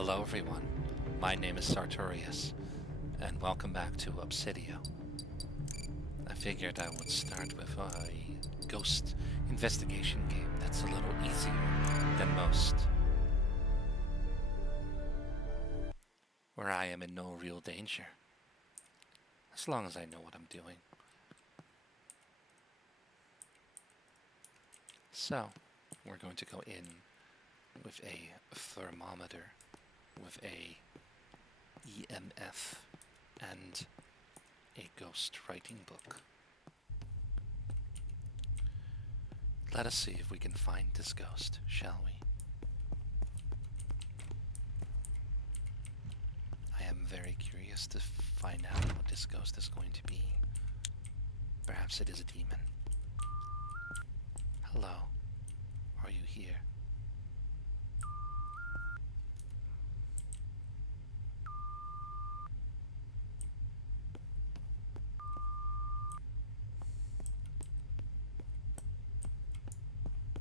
Hello everyone, my name is Sartorius, and welcome back to Obsideo. I figured I would start with a ghost investigation game that's a little easier than most, where I am in no real danger, as long as I know what I'm doing. So, we're going to go in with a thermometer, with a EMF, and a ghost writing book. Let us see if we can find this ghost, shall we? I am very curious to find out what this ghost is going to be. Perhaps it is a demon. Hello, are you here?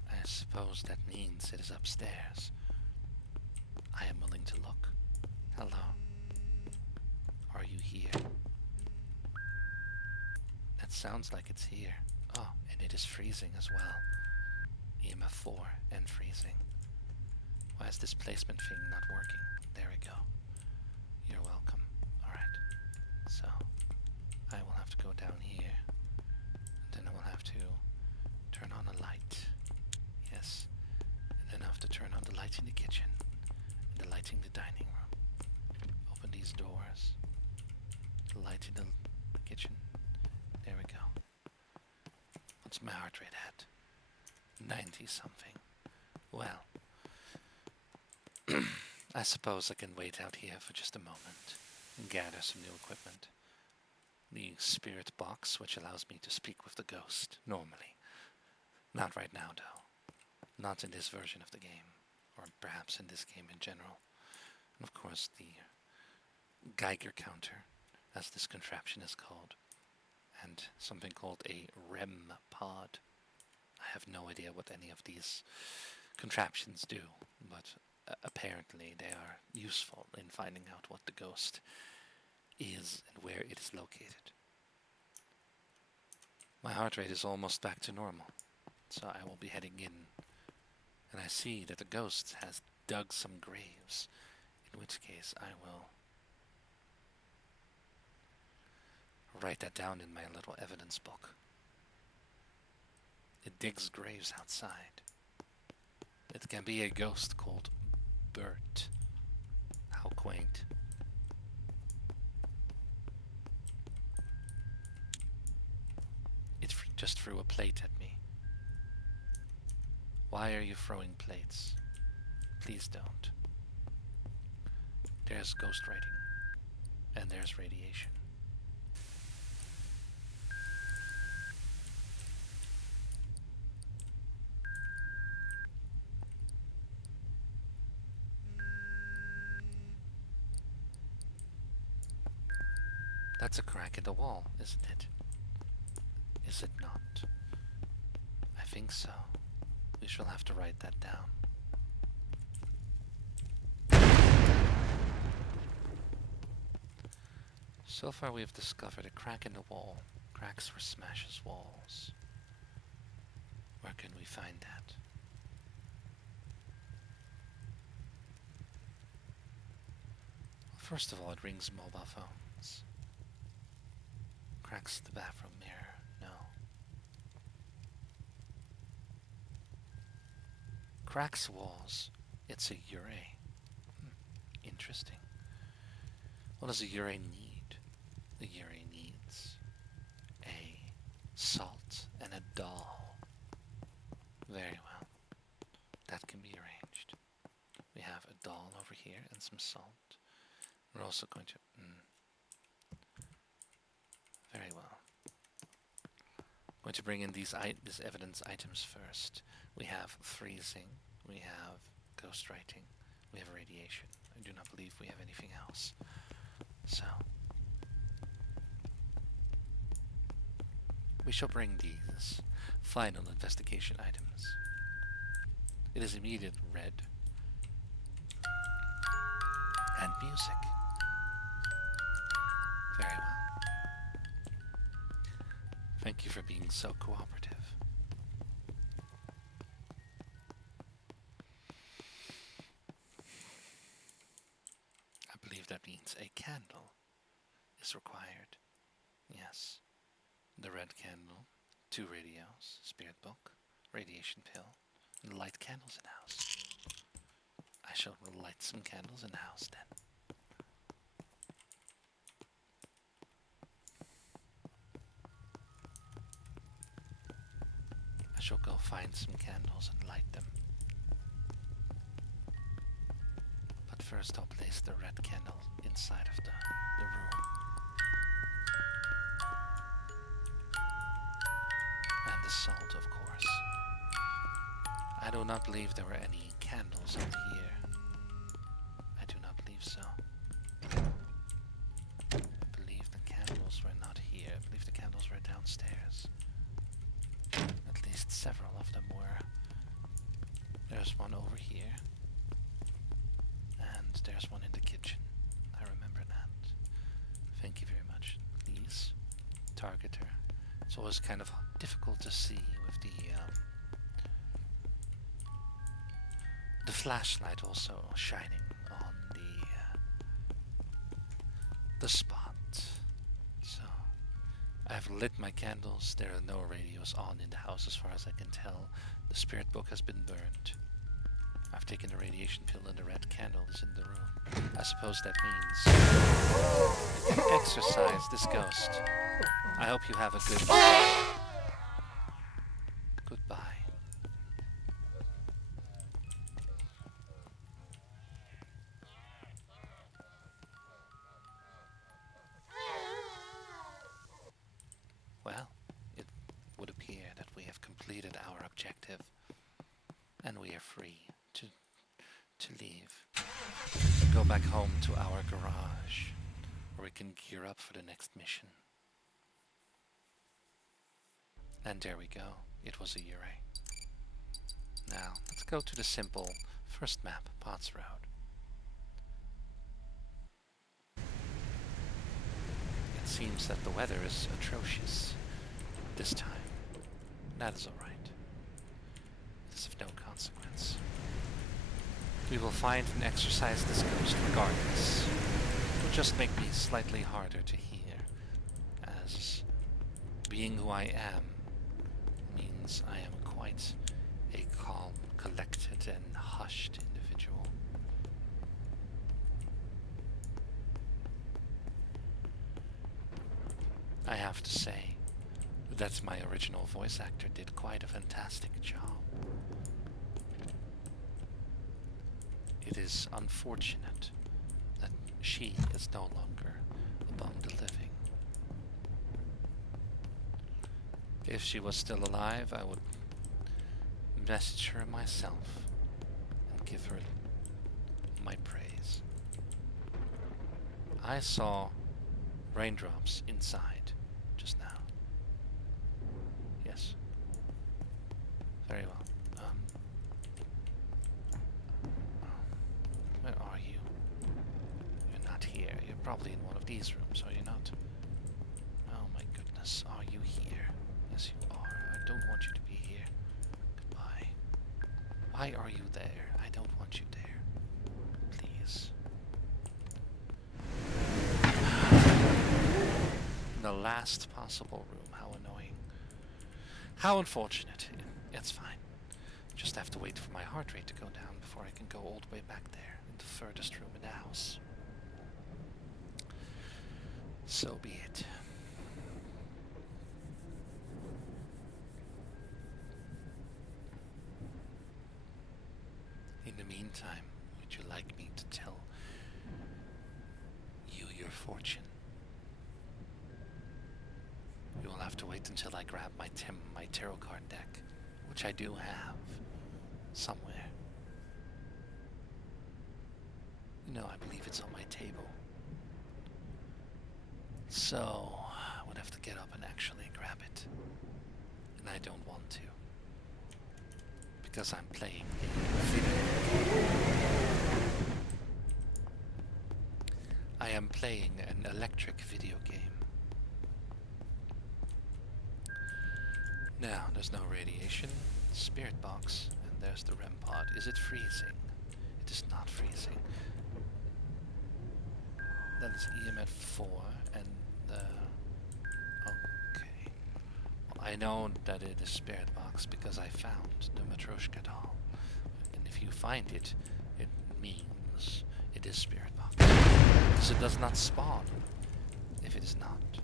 I suppose that means it is upstairs. I am willing to look. Hello. Are you here? That sounds like it's here. Oh, and it is freezing as well. EMF 4 and freezing. Why is this placement thing not working? There we go. You're welcome. Alright. So, I will have to go down here. And then I will have to turn on a light. Yes. And then I have to turn on the light in the kitchen. And the light in the dining room. Open these doors. The light in the kitchen. There we go. What's my heart rate at? 90 something. Well, I suppose I can wait out here for just a moment and gather some new equipment. The spirit box, which allows me to speak with the ghost, normally. Not right now, though. Not in this version of the game, or perhaps in this game in general. And of course the Geiger counter, as this contraption is called, and something called a REM pod. I have no idea what any of these contraptions do, but apparently they are useful in finding out what the ghost is and where it is located. My heart rate is almost back to normal, so I will be heading in, and I see that the ghost has dug some graves, in which case I will write that down in my little evidence book. It digs graves outside. It can be a ghost called Bert. How quaint. It just threw a plate at me. Why are you throwing plates? Please don't. There's ghost writing. And there's radiation. That's a crack in the wall, isn't it? Is it not? I think so. We shall have to write that down. So far we have discovered a crack in the wall. Cracks or smashes walls. Where can we find that? Well, first of all, it rings mobile phones. Cracks the bathroom mirror. No. Cracks walls. It's a Ure. Interesting. What does a Ure need? The Ure needs a salt and a doll. Very well. That can be arranged. We have a doll over here and some salt. We're also going to... Very well. I'm going to bring in these evidence items first. We have freezing, we have ghost writing, we have radiation. I do not believe we have anything else. So, we shall bring these final investigation items. It is immediate red. And music. Very well. Thank you for being so cooperative. I believe that means a candle is required. Yes. The red candle, 2 radios, spirit book, radiation pill, and light candles in the house. I shall light some candles in the house then. I shall go find some candles and light them. But first I'll place the red candle inside of the room. And the salt, of course. I do not believe there were any candles up here. I do not believe so. I believe the candles were not here. I believe the candles were downstairs. At least several of them were. There's one over here. And there's one in the kitchen. I remember that. Thank you very much. Please. Targeter. It's always kind of difficult to see with the flashlight also shining on the spot. So I've lit my candles. There are no radios on in the house as far as I can tell. The spirit book has been burned. I've taken the radiation pill and the red candle is in the room. I suppose that means I can exorcise this ghost. I hope you have a good goodbye. Well, it would appear that we have completed our objective and we are free to leave. Go back home to our garage where we can gear up for the next mission. And there we go. It was a Ure. Now, let's go to the simple first map, Potts Road. It seems that the weather is atrocious this time. That is alright. It is of no consequence. We will find and exercise this ghost regardless. It will just make me slightly harder to hear, as being who I am means I am quite a calm, collected, and hushed individual. I have to say that my original voice actor did quite a fantastic job. It is unfortunate that she is no longer among the living. If she was still alive, I would message her myself and give her my praise. I saw raindrops inside just now. Yes. Very well. Where are you? You're not here. You're probably in one of these rooms, are you not? Oh my goodness, are you here? Yes, you are. I don't want you to be here. Goodbye. Why are you there? I don't want you there. Please. The last possible room. How annoying. How unfortunate. It's fine. Just have to wait for my heart rate to go down before I can go all the way back there, in the furthest room in the house. So be it. In the meantime, would you like me to tell you your fortune? You will have to wait until I grab my tarot card deck, which I do have somewhere. No, I believe it's on my table. So, I would have to get up and actually grab it. And I don't want to. Because I'm playing a video game. am playing an electric video game. Now, there's no radiation. Spirit box, and there's the REM pod. Is it freezing? It is not freezing. That is EMF 4, and okay. Well, I know that it is Spirit box because I found the Matryoshka doll. And if you find it, it means it is Spirit box. Because it does not spawn if it is not.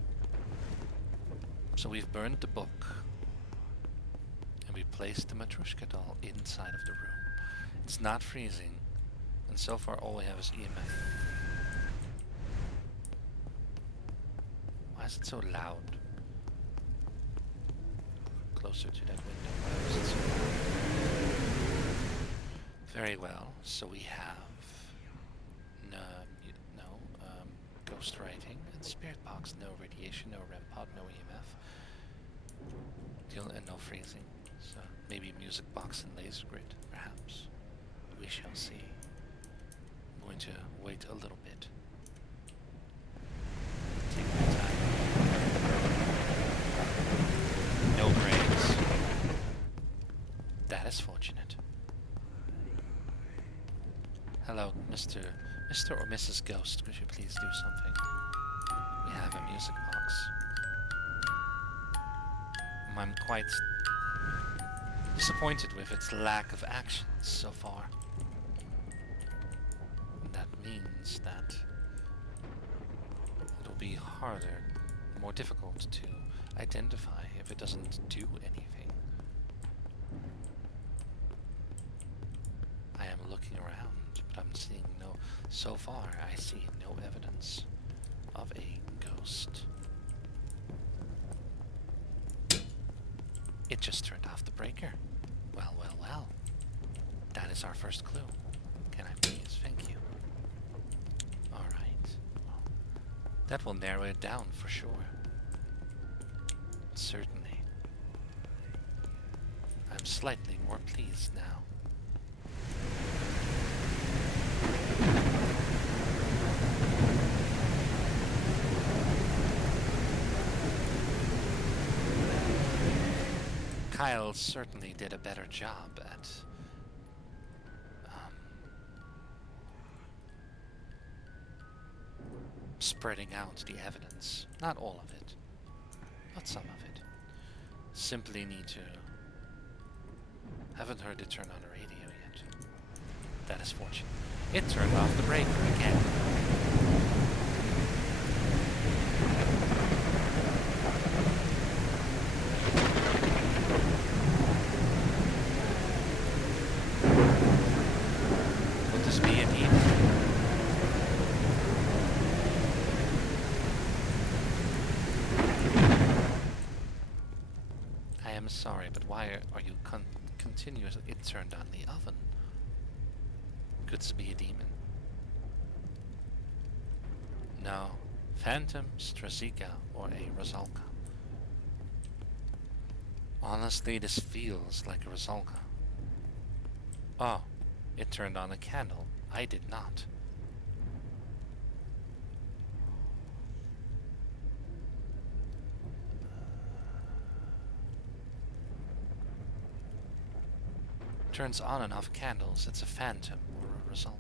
So we've burned the book. And we placed the Matryoshka doll inside of the room. It's not freezing. And so far all we have is EMF. Why is it so loud? Closer to that window. Why is it so loud? Very well. So we have ghost writing and spirit box. No radiation, no REM pod, no EMF. And no freezing. So maybe music box and laser grid, perhaps. We shall see. I'm going to wait a little bit. Take my time. No brains. That is fortunate. Hello, Mr. or Mrs. Ghost, could you please do something? We have a music box. I'm quite disappointed with its lack of action so far. That means that it'll be harder, more difficult to identify if it doesn't do anything. I am looking around, but I'm seeing no... So far, I see no evidence of a ghost. It just turned off the breaker. Well, well, well. That is our first clue. Can I please? Thank you. Alright. Well, that will narrow it down for sure. Certainly. I'm slightly more pleased now. Kyle certainly did a better job at spreading out the evidence. Not all of it, but some of it. Simply need to... Haven't heard it turn on the radio yet. That is fortunate. It turned off the breaker again. Could this be a demon? I am sorry, but why are you continuously... It turned on the oven. Could this be a demon? No. Phantom, Strazika, or a Rosalka. Honestly, this feels like a Rosalka. Oh, it turned on a candle. I did not. Turns on and off candles. It's a phantom or a Rosalka.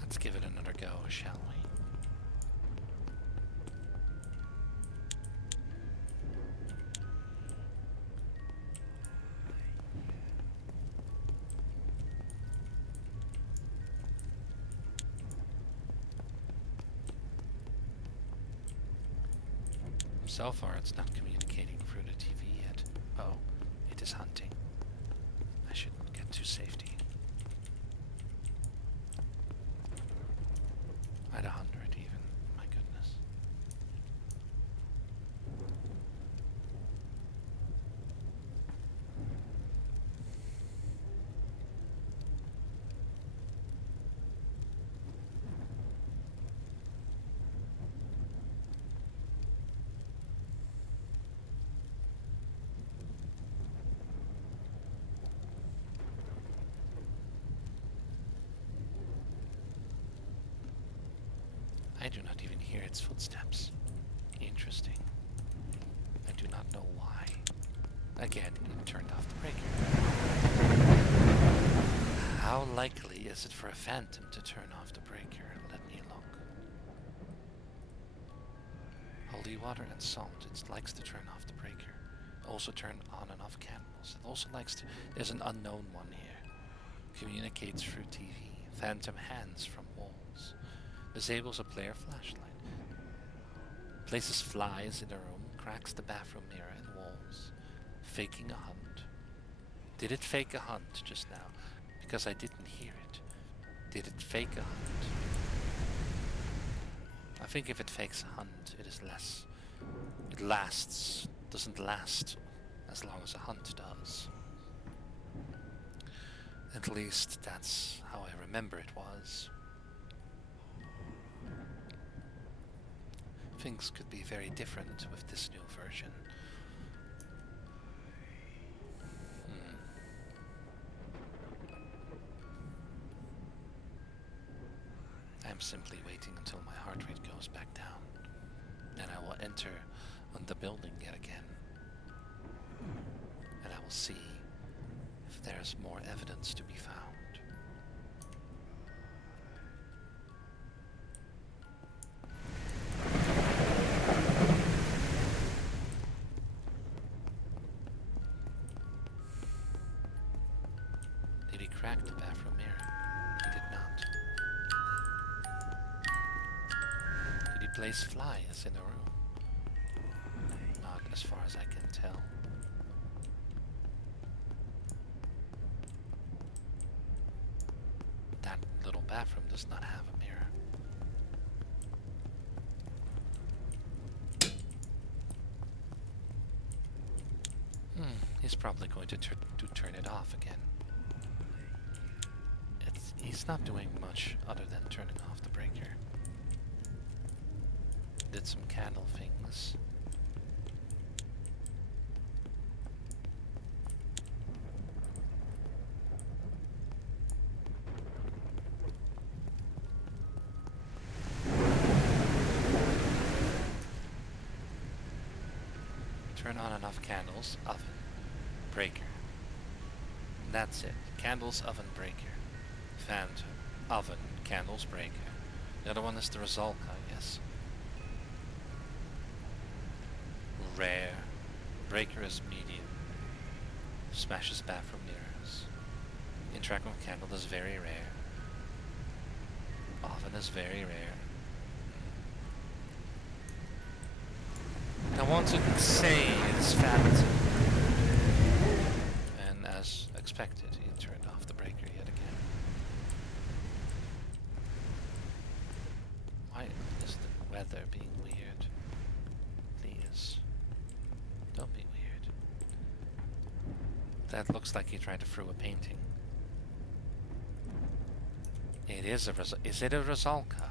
Let's give it another go, shall we? So far, it's not communicating through the TV yet. Oh, it is hunting. I should get to safety. At 100 even. My goodness. I do not even hear its footsteps. Interesting. I do not know why. Again, it turned off the breaker. How likely is it for a phantom to turn off the breaker? Let me look. Holy water and salt. It likes to turn off the breaker. Also turn on and off candles. It also likes to... There's an unknown one here. Communicates through TV. Phantom hands from walls. Disables a player flashlight. Places flies in the room. Cracks the bathroom mirror and walls. Faking a hunt. Did it fake a hunt just now? Because I didn't hear it. Did it fake a hunt? I think if it fakes a hunt, it is less. It lasts. Doesn't last as long as a hunt does. At least that's how I remember it was. Things could be very different with this new version. I'm simply waiting until my heart rate goes back down. Then I will enter on the building yet again. And I will see if there's more evidence to be found. Did he crack the bathroom mirror? He did not. Did he place flies in the room? Not as far as I can tell. That little bathroom does not have a mirror. He's probably going to turn it off again. He's not doing much other than turning off the breaker. Did some candle things. Turn on and off candles, oven, breaker. That's it. Candles, oven, breaker. Phantom, oven, candles, breaker. The other one is the Rosalka, yes. Rare. Breaker is medium. Smashes bathroom mirrors. Interaction with candle is very rare. Oven is very rare. I want to say it is Phantom. And as expected, he turned off the breaker yet again. Why is the weather being weird? Please. Don't be weird. That looks like he tried to throw a painting. It is a Is it a Rosalka?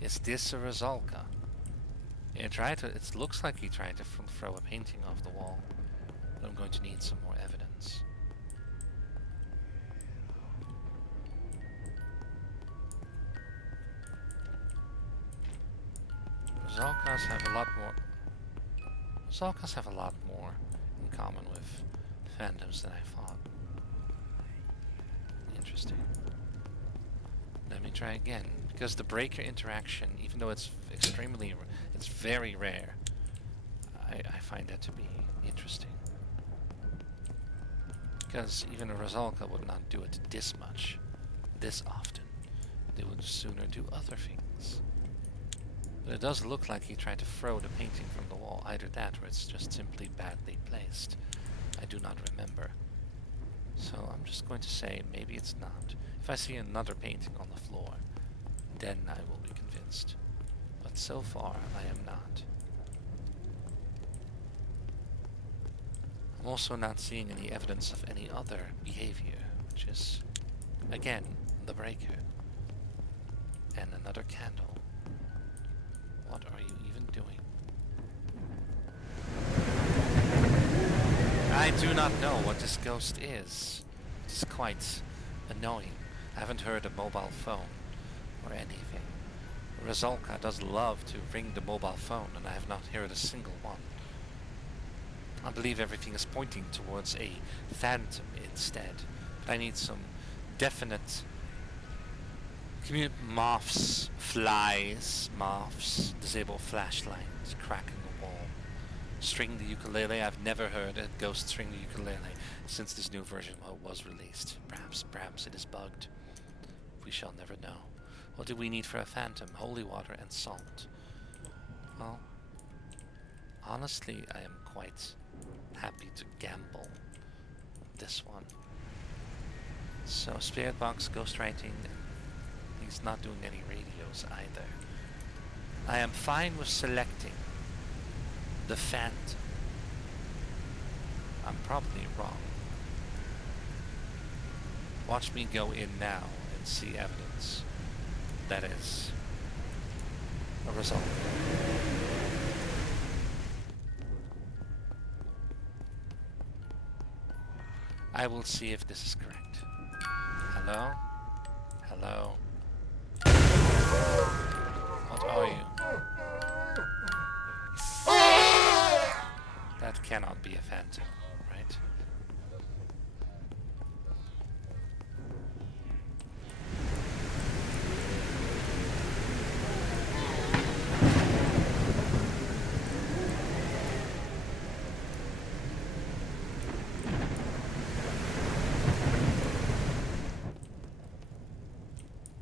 Is this a Rosalka? It looks like he tried to throw a painting off the wall. But I'm going to need some more evidence. Rosalkas have a lot more... Rosalkas have a lot more in common with fandoms than I thought. Interesting. Let me try again. Because the breaker interaction, even though it's it's very rare, I find that to be interesting. Because even a Rosalka would not do it this much, this often. They would sooner do other things. But it does look like he tried to throw the painting from the wall. Either that, or it's just simply badly placed. I do not remember. So I'm just going to say maybe it's not. If I see another painting on the floor, then I will be convinced. But so far, I am not. I'm also not seeing any evidence of any other behavior, which is, again, the breaker. And another candle. What are you even doing? I do not know what this ghost is. It is quite annoying. I haven't heard a mobile phone or anything. Razolka does love to ring the mobile phone, and I have not heard a single one. I believe everything is pointing towards a phantom instead. But I need some definite moths, flies, moths, disable flashlights, cracking the wall. String the ukulele. I've never heard a ghost string the ukulele since this new version was released. Perhaps it is bugged. We shall never know. What do we need for a phantom? Holy water and salt. Well, honestly, I am quite happy to gamble this one. So, spirit box, ghostwriting. He's not doing any radios either. I am fine with selecting the phantom. I'm probably wrong. Watch me go in now and see evidence. That is a result. I will see if this is correct. Hello? Hello? What are you? That cannot be a phantom, right?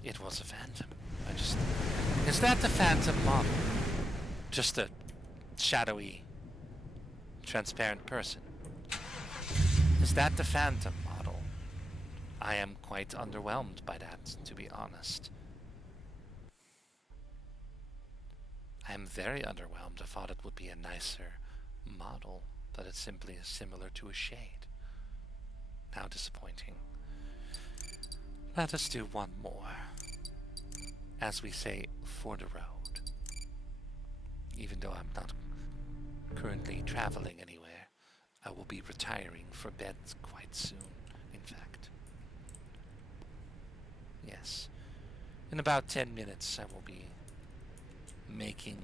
It was a phantom. Is that the phantom model? Just a shadowy, transparent person. Is that the phantom model? I am quite underwhelmed by that, to be honest. I am very underwhelmed. I thought it would be a nicer model, but it simply is similar to a shade. How disappointing. Let us do one more. As we say, for the road. Even though I'm not currently traveling anywhere, I will be retiring for bed quite soon, in fact. Yes. In about 10 minutes I will be making...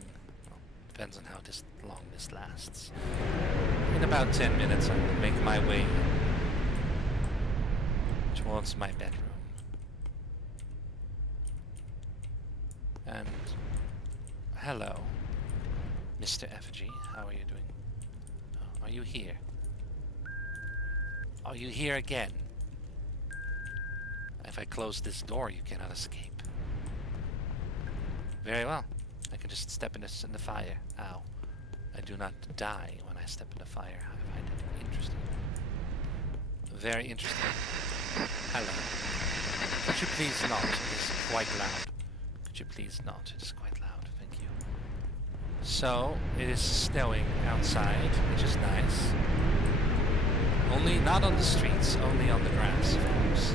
well, depends on how long this lasts. In about 10 minutes I will make my way towards my bedroom. And hello, Mr. Effigy, how are you doing? Oh, are you here? Are you here again? If I close this door, you cannot escape. Very well. I can just step in the fire. Ow. I do not die when I step in the fire. I find it interesting. Very interesting. Hello. Could you please not? It is quite loud. Could you please not? It is quite loud. Thank you. So, it is snowing outside, which is nice. Only not on the streets, only on the grass, of course.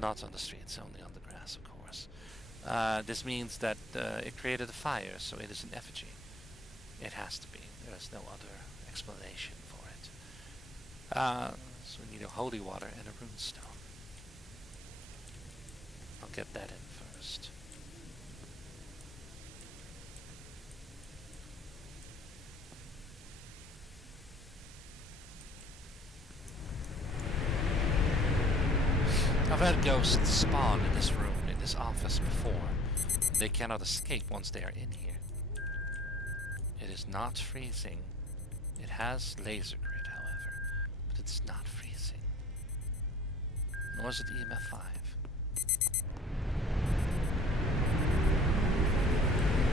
Not on the streets, only on the grass, of course. This means that it created a fire, so it is an effigy. It has to be. There is no other explanation for it. So we need a holy water and a runestone. I'll get that in first. I've had ghosts spawn in this room, in this office before. They cannot escape once they are in here. It is not freezing. It has laser grid, however, but it's not freezing. Nor is it EMF5.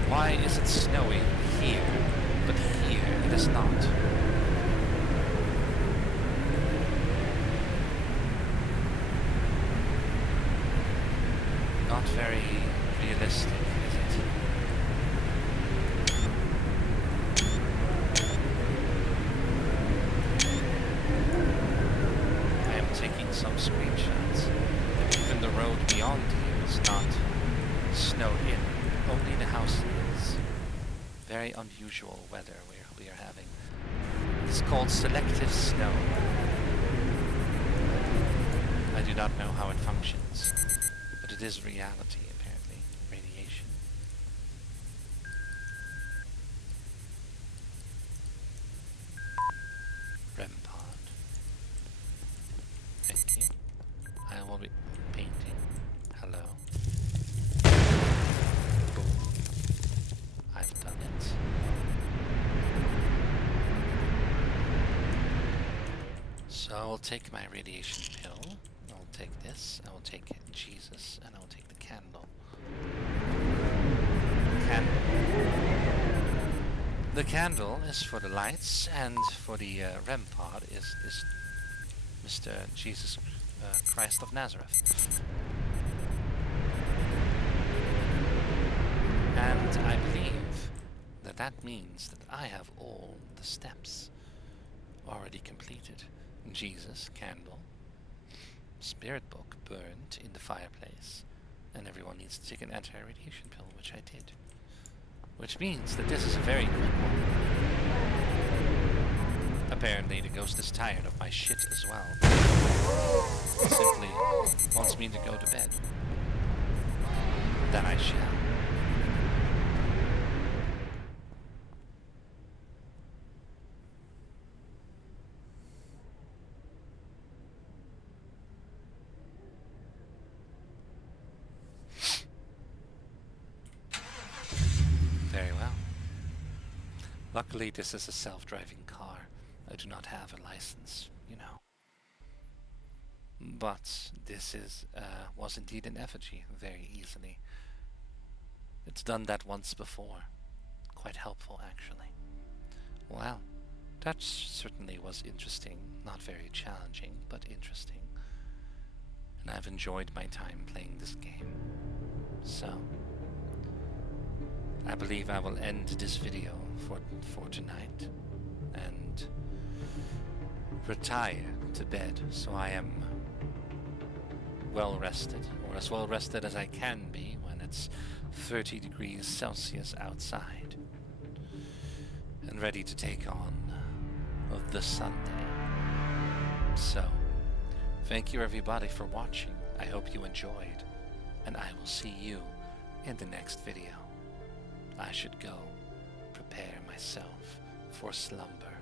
Why is it snowy here, but here it is not? Not very realistic, is it? I am taking some screenshots. Even the road beyond here is not snowed in. Only the house is. Very unusual weather we are having. It's called selective snow. I do not know how it functions. But it is reality, apparently. Radiation. So I will take my radiation pill. I will take this. I will take Jesus, and I will take the candle. The candle is for the lights, and for the REM pod is Mr. Jesus Christ of Nazareth. And I believe that that means that I have all the steps already completed. Jesus, candle, spirit book burned in the fireplace, and everyone needs to take an anti-radiation pill, which I did. Which means that this is a very quick one. Apparently the ghost is tired of my shit as well. It simply wants me to go to bed. Then I shall. Very well. Luckily this is a self-driving car. I do not have a license, you know. But this was indeed an effigy, very easily. It's done that once before. Quite helpful, actually. Well, that certainly was interesting. Not very challenging, but interesting. And I've enjoyed my time playing this game. So, I believe I will end this video for tonight and retire to bed so I am well rested, or as well rested as I can be when it's 30 degrees Celsius outside, and ready to take on the Sunday. So, thank you everybody for watching. I hope you enjoyed, and I will see you in the next video. I should go prepare myself for slumber.